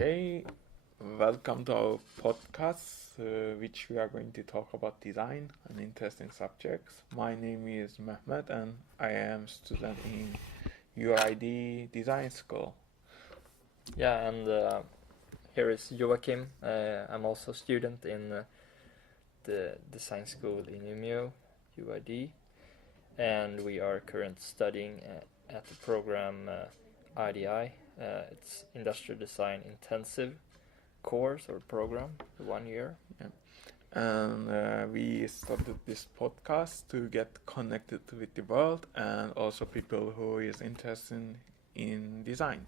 Okay, welcome to our podcast, which we are going to talk about design and interesting subjects. My name is Memeth, and I am student in UID Design School. Yeah, and here is Joakim. I'm also a student in the design school in Umeå, UID, and we are currently studying at the program IDI. It's Industrial Design Intensive course or program, 1 year. Yeah. And we started this podcast to get connected with the world and also people who is interested in design.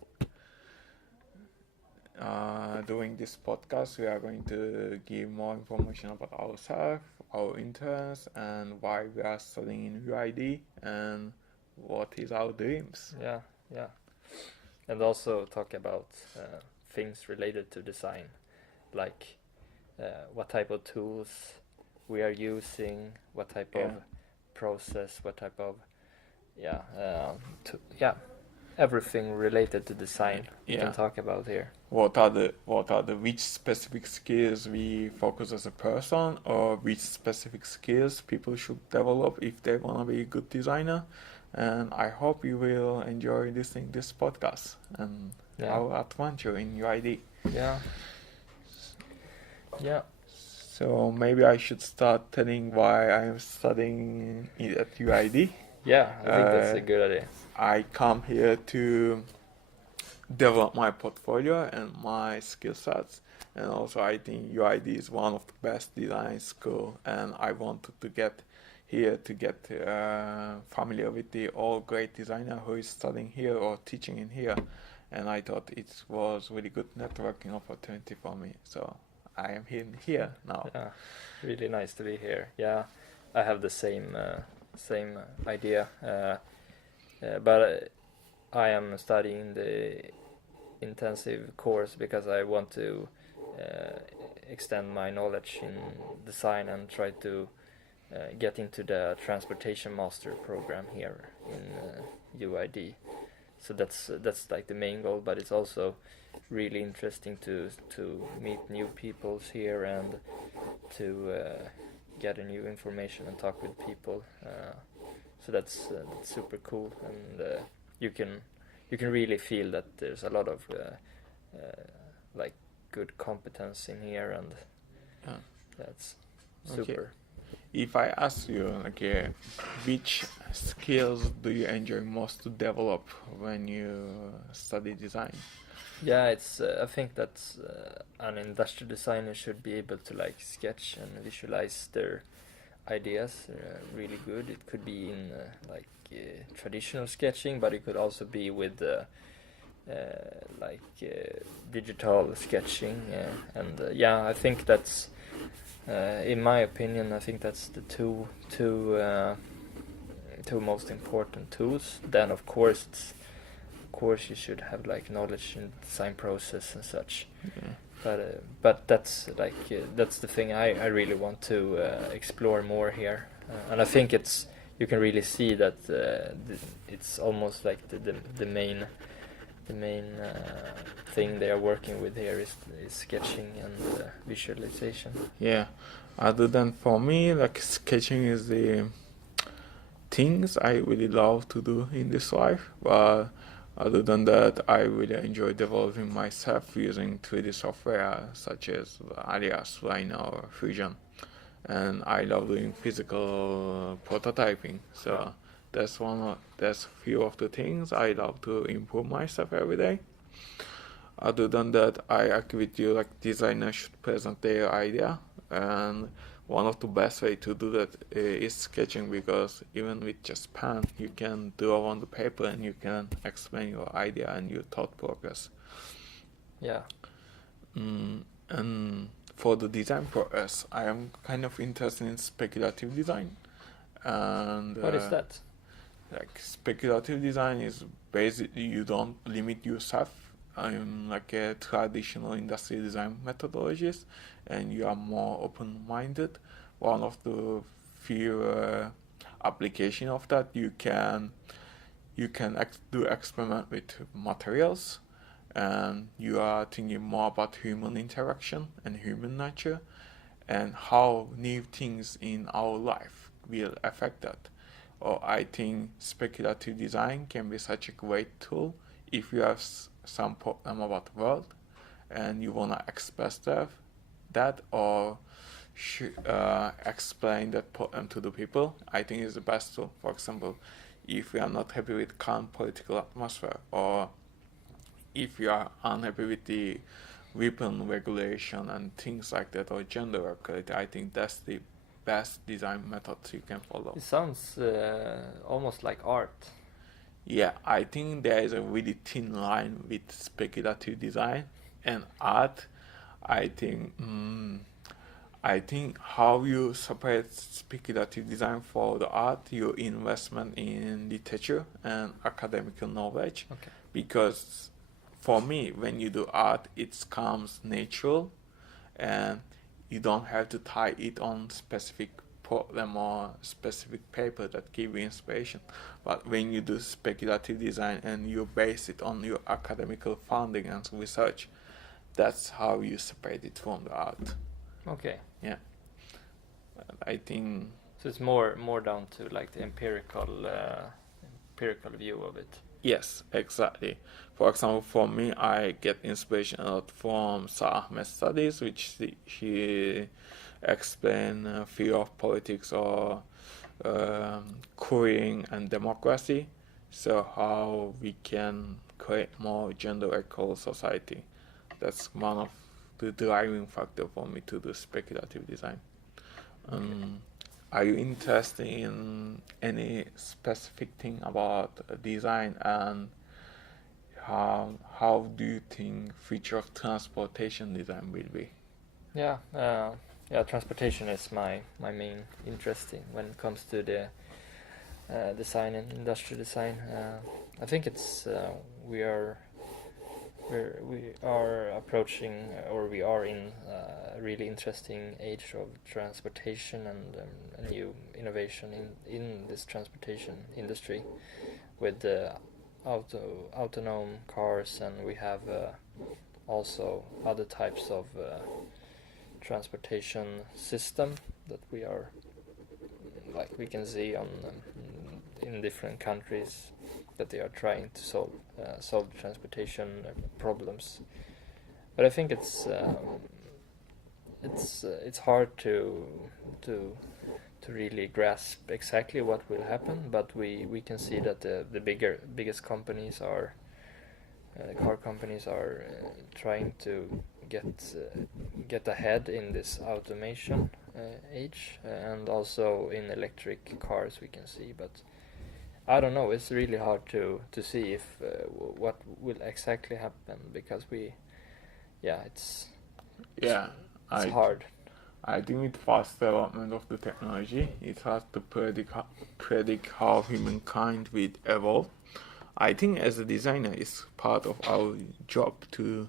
During this podcast, we are going to give more information about ourselves, our interests, and why we are studying in UID, and what is our dreams. Yeah. And also talk about things related to design, like what type of tools we are using, what type of process, what type of everything related to design we can talk about here. What are the which specific skills we focus as a person, or which specific skills people should develop if they want to be a good designer. And I hope you will enjoy listening this podcast and our adventure in UID. Yeah. So maybe I should start telling why I am studying at UID. Yeah, I think that's a good idea. I come here to develop my portfolio and my skill sets, and also I think UID is one of the best design school, and I wanted to get here to get familiar with the all great designer who is studying here or teaching in here, and I thought it was really good networking opportunity for me, so I am here now. Yeah, really nice to be here. Yeah, I have the same idea, but I am studying the intensive course because I want to extend my knowledge in design and try to get into the transportation master program here in UID. So that's like the main goal, but it's also really interesting to meet new people here and to get a new information and talk with people. So that's super cool, and you can really feel that there's a lot of like good competence in here, and that's super. Okay. If I ask you, which skills do you enjoy most to develop when you study design? Yeah, it's. I think that an industrial designer should be able to like sketch and visualize their ideas really good. It could be in traditional sketching, but it could also be with digital sketching. I think that's. In my opinion, I think that's the two most important tools. Then, of course, you should have like knowledge in design process and such. But that's that's the thing I really want to explore more here, and I think you can really see that it's almost like the main thing they are working with here is sketching and visualization. Yeah, other than for me, like sketching is the things I really love to do in this life, but other than that, I really enjoy developing myself using 3D software such as Alias, Rhino, or Fusion, and I love doing physical prototyping. So that's few of the things I love to improve myself every day. Other than that, I agree with you, like designers should present their idea, and one of the best way to do that is sketching, because even with just pen, you can draw on the paper and you can explain your idea and your thought progress. Yeah. And for the design process, I am kind of interested in speculative design. And what is that? Like speculative design is basically you don't limit yourself like a traditional industrial design methodologies, and you are more open-minded. One of the few application of that, you can do experiment with materials, and you are thinking more about human interaction and human nature and how new things in our life will affect that. Or I think speculative design can be such a great tool if you have some problem about the world and you wanna express that or explain that problem to the people. I think is the best tool. For example, if we are not happy with current political atmosphere, or if you are unhappy with the weapon regulation and things like that, or gender equality, I think that's the best design methods you can follow. It sounds almost like art. Yeah, I think there is a really thin line with speculative design and art. I think I think how you separate speculative design for the art, your investment in literature and academic knowledge. Okay. Because for me, when you do art, it comes natural and you don't have to tie it on specific problem or specific paper that give you inspiration. But when you do speculative design and you base it on your academical funding and research, that's how you separate it from the art. Okay. Yeah. I think so. It's more down to like the empirical view of it. yes, exactly. For example, for me, I get inspiration a lot from Sarah Ahmed's studies, which she explain theory of politics or queering and democracy. So how we can create more gender equal society. That's one of the driving factor for me to do speculative design. Are you interested in any specific thing about design, and how do you think future of transportation design will be? Yeah, transportation is my main interest when it comes to the design and industrial design. I think it's we are approaching, or we are in a really interesting age of transportation and a new innovation in this transportation industry with autonomous cars, and we have also other types of transportation system that we are, like we can see on in different countries, that they are trying to solve transportation problems. But I think it's hard to really grasp exactly what will happen. But we can see that the biggest companies are car companies are trying to get ahead in this automation age, and also in electric cars we can see. But I don't know. It's really hard to see if what will exactly happen, because it's hard. I think with fast development of the technology, it's hard to predict how humankind will evolve. I think as a designer, it's part of our job to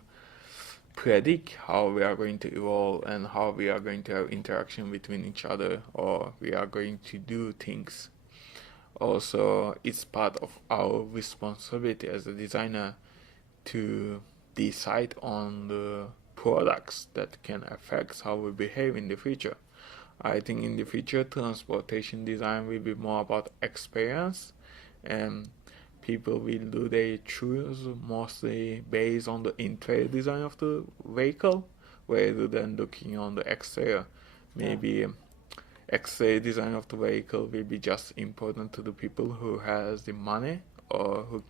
predict how we are going to evolve and how we are going to have interaction between each other, or we are going to do things. Also, it's part of our responsibility as a designer to decide on the products that can affect how we behave in the future. I think in the future, transportation design will be more about experience, and people will do their choose mostly based on the interior design of the vehicle rather than looking on the exterior. Maybe exterior design of the vehicle will be just important to the people who has the money or who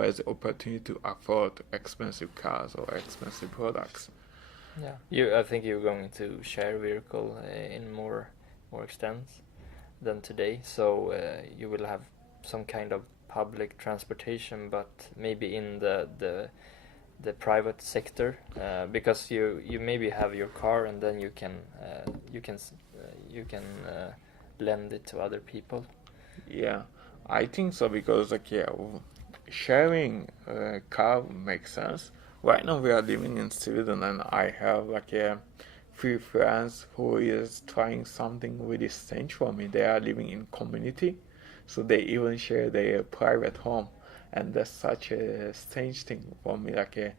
has the opportunity to afford expensive cars or expensive products. Yeah, I think you're going to share vehicle in more extent than today. So you will have some kind of public transportation, but maybe in the private sector, because you maybe have your car and then you can lend it to other people. Yeah, I think so, because sharing a car makes sense. Right now we are living in Sweden, and I have few friends who is trying something really strange for me. They are living in community, so they even share their private home, and that's such a strange thing for me, like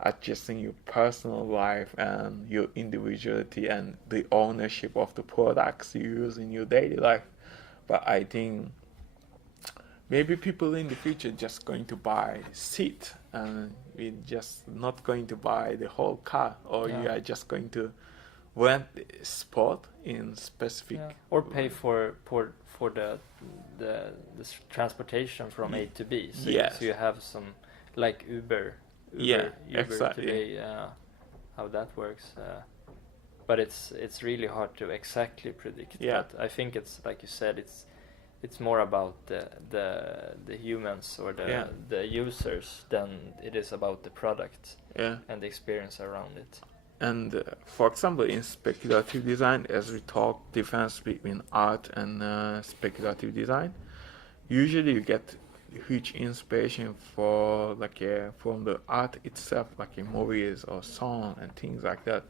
adjusting your personal life and your individuality and the ownership of the products you use in your daily life. But I think maybe people in the future just going to buy seat and we're just not going to buy the whole car, or you Yeah. are just going to rent a spot in specific. Yeah. Or pay for the transportation from A to B. So Yes. so you have some like Uber Yeah, exactly. today. How that works. But it's really hard to exactly predict. Yeah. But I think it's like you said, it's more about the humans or Yeah. the users than it is about the product Yeah. and the experience around it. And for example, in speculative design, as we talk difference between art and speculative design, usually you get huge inspiration for from the art itself, like in movies or song and things like that.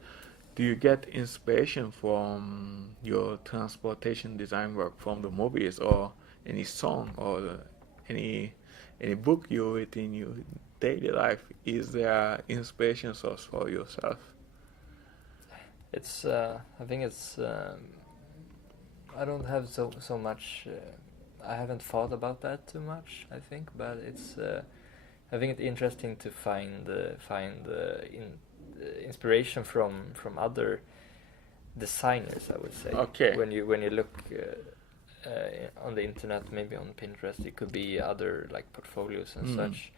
Do you get inspiration from your transportation design work from the movies or any song or any book you read in your daily life? Is there inspiration source for yourself? It's I think it's I don't have so much. I haven't thought about that too much. I think, but it's I think it's interesting to find inspiration from other designers. I would say. Okay. When you look on the internet, maybe on Pinterest, it could be other like portfolios and such,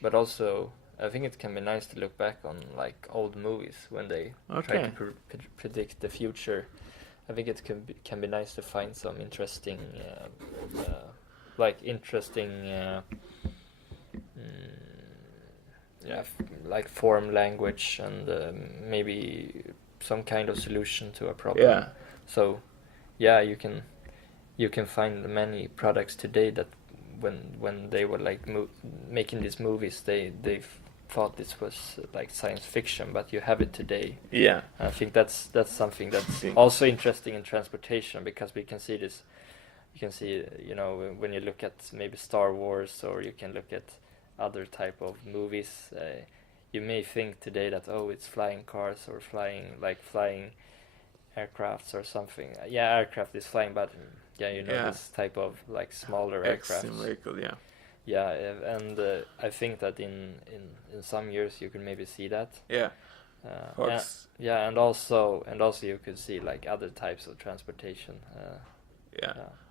but also. I think it can be nice to look back on like old movies when they try to predict the future. I think it can be nice to find some interesting, like form language and maybe some kind of solution to a problem. Yeah. So, yeah, you can find many products today that when they were like making these movies, they thought this was like science fiction, but you have it today. Yeah. I think that's something that's also interesting in transportation, because we can see this. You can see, when you look at maybe Star Wars, or you can look at other type of movies. You may think today that it's flying cars or flying aircrafts or something. Yeah, aircraft is flying, but this type of like smaller aircraft. Vehicle, yeah. Yeah, and I think that in some years you can maybe see that. Yeah. And also you could see like other types of transportation.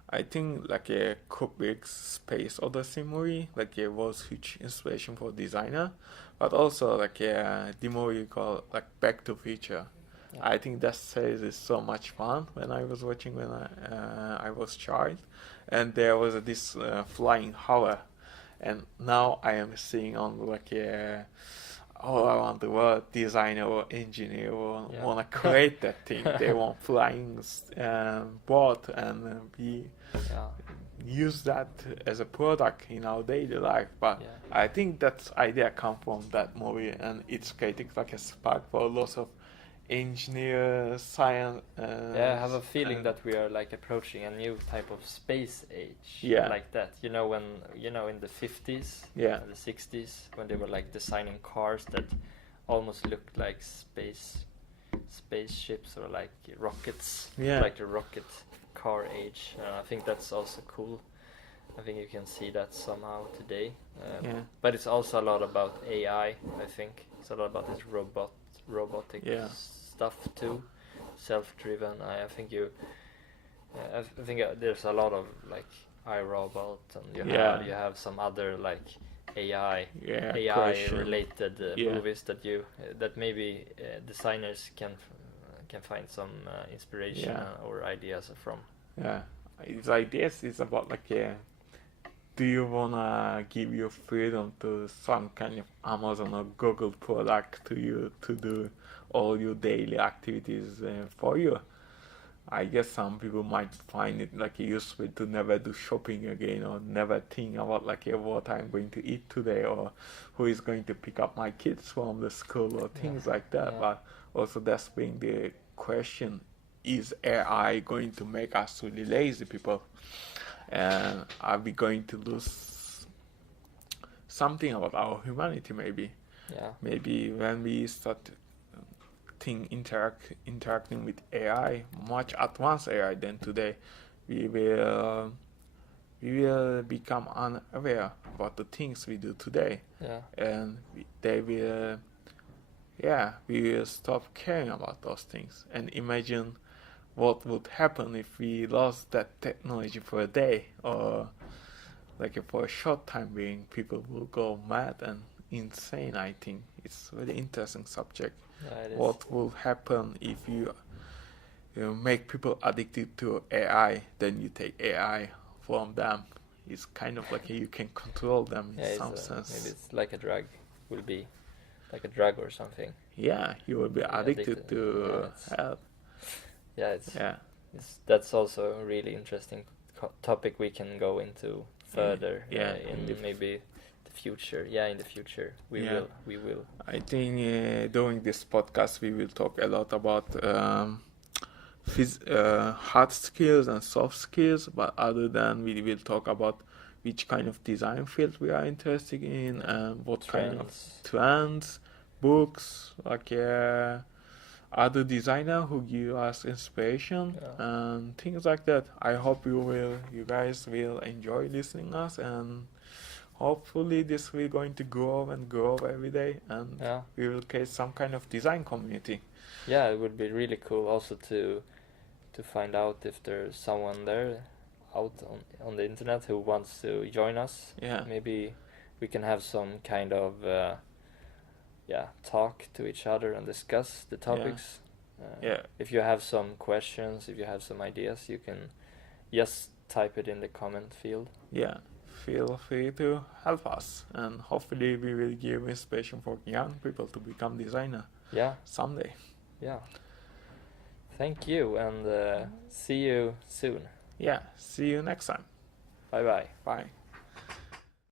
I think like a Kubrick's Space Odyssey movie, like it was huge inspiration for designer, but also like the movie called like Back to Future. Yeah. I think that series is so much fun when I was watching when I was child, and there was this flying hover. And now I am seeing on like all around the world, designer or engineer want to create that thing. They want flying board and use that as a product in our daily life. But I think that idea come from that movie, and it's creating like a spark for lots of engineer, science. I have a feeling that we are like approaching a new type of space age. Like that. When in the 50s, and the 60s, when they were like designing cars that almost looked like spaceships or like rockets. Like the rocket car age. I think that's also cool. I think you can see that somehow today. But it's also a lot about AI. I think it's a lot about this robotic stuff too, self-driven. I think there's a lot of like iRobot, and you have some other like AI related movies that maybe designers can find some inspiration or ideas from. His ideas is about like do you wanna give your freedom to some kind of Amazon or Google product to you to do all your daily activities for you? I guess some people might find it like useful to never do shopping again, or never think about like what I'm going to eat today, or who is going to pick up my kids from the school, or things like that. But also that's being the question: is AI going to make us really lazy people? And are we going to lose something about our humanity maybe. Yeah. Maybe when we start interacting with AI, much advanced AI than today, we will become unaware about the things we do today, Yeah. and we will stop caring about those things. And imagine what would happen if we lost that technology for a day, or like for a short time being. People will go mad and insane. I think it's a really interesting subject. Yeah, it is. What will happen if you make people addicted to AI, then you take AI from them? It's kind of like you can control them in some sense. Maybe it's like a drug. Will be like a drug or something. Yeah, you will be addicted to health. That's also a really interesting topic we can go into further in maybe the future. Yeah, in the future we will. I think during this podcast we will talk a lot about hard skills and soft skills, but other than we will talk about which kind of design field we are interested in and what kind of trends, books, like other designer who give us inspiration and things like that. I hope you guys will enjoy listening us, and hopefully this will going to grow and grow every day, and we will create some kind of design community. Yeah, it would be really cool also to find out if there's someone there out on the internet who wants to join us. Yeah. Maybe we can have some kind of talk to each other and discuss the topics. If you have some questions, if you have some ideas, you can just type it in the comment field. Yeah, feel free to help us, and hopefully we will give inspiration for young people to become designer. Yeah. Someday. Yeah. Thank you, and see you soon. Yeah, see you next time. Bye-bye. Bye.